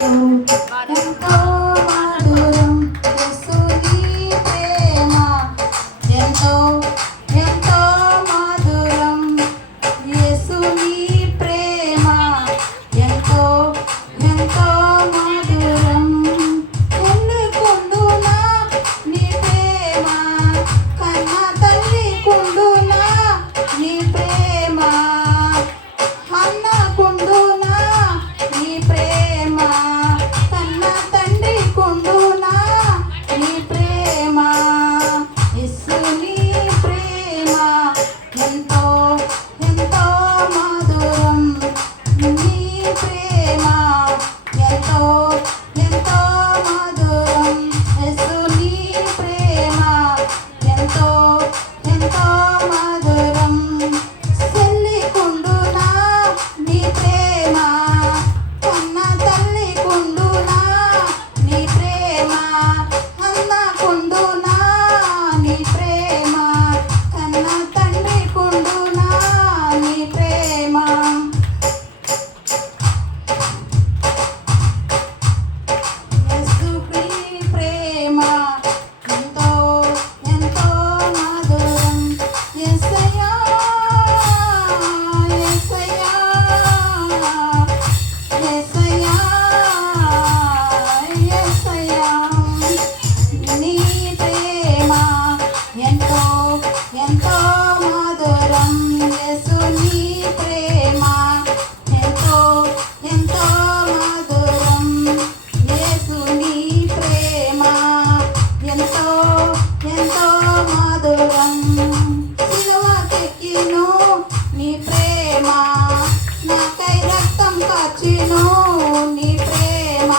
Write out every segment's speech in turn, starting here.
ఎంతో మధురం యేసుని ప్రేమ ఎంతో ఎంతో మధురం యేసుని ప్రేమ ఎంతో ఎంతో మధురం కుండునా నీ ప్రేమ కన్న తల్లి కుండునా నీ ప్రేమ అన్న కుండునా నీ ప్రేమ కన్న తండ్రి కుండునా నీ ప్రేమ యేసుని ప్రేమ ఎంతో ఎంతో మధురం నీ ప్రేమ ఎంతో ఎంతో మధురం యేసుని ప్రేమ ఎంతో ఎంతో మధురం చెల్లి కుండునా నీ ప్రేమ కన్న తల్లి కుండునా నీ ప్రేమ అన్న కుండునా నీ ప్రేమ కన్న తండ్రి కుండునా నీ ప్రేమ యేసుని ప్రేమ ఎంతో ఎంతో మధురం యేసయ్యా యేసయ్యా యేసయ్యా యేసయ్యా నీ ప్రేమ ఎంతో ఎంతో మధురం యేసుని ప్రేమ ఎంతో ఎంతో మధురం యేసుని ప్రేమ ఎంతో ఎంతో మధురం సిలువకెక్కిను నీ ప్రేమ నాకై రక్తం కార్చెను నీ ప్రేమ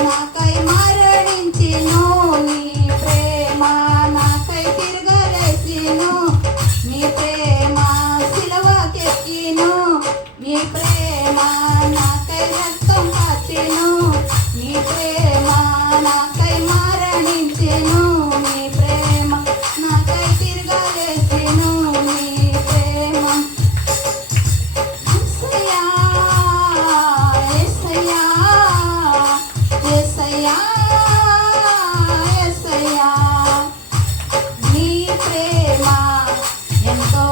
నాకై మరణించెను నీ ప్రేమ నాకై తిరగలేసెను నీ ప్రేమ సిలువకెక్కిను నీ ప్రేమ నాకై రక్తం కార్చెను నీ ప్రేమ నాకై మరణించెను నీ ప్రేమ నాకై తిరగలేసెను నీ ప్రేమ యేసయ్యా యేసయ్యా యేసయ్యా యేసయ్యా నీ ప్రేమ ఎంతో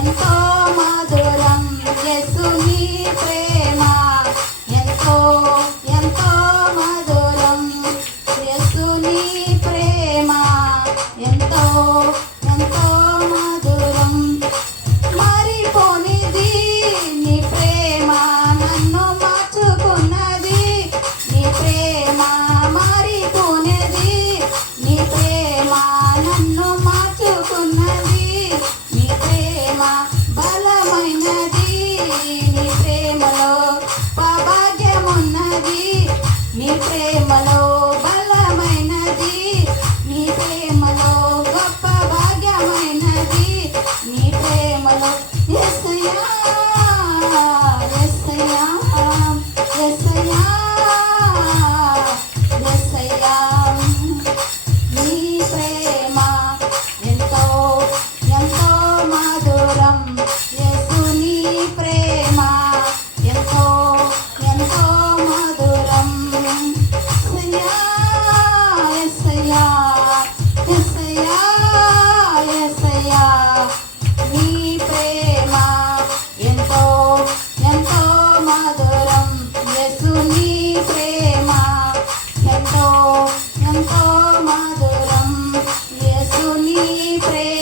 ఎంతో మధురం యేసుని ప్రేమ ఎంతో ఎంతో మధురం యేసుని ప్రేమ ఎంతో ఎంతో మధురం మారిపోనిది నీ ప్రేమ నన్ను మార్చుకున్నది నీ ప్రేమ మారిపోనిది నీ ప్రేమ నన్ను మార్చుకున్నది నీ ప్రేమ బలమైనది నీ ప్రేమలో భాగ్యమున్నది నీ ప్రేమలో బలమైనది నీ ప్రేమలో గొప్ప భాగ్యమైనది నీ ప్రేమలో యేసయ్యా యేసయ్యా యేసయ్యా యేసయ్యా నీ ప్రేమ ఎంతో ఎంతో మధురం యేసుని ప్రేమ ఎంతో ఎంతో మధురం యేసయ్యా యేసయ్యా యేసయ్యా నీ ప్రేమ ఎంతో ఎంతో మధురం యేసుని ప్రేమ ఎంతో ఎంతో మధురం యేసుని ప్రేమ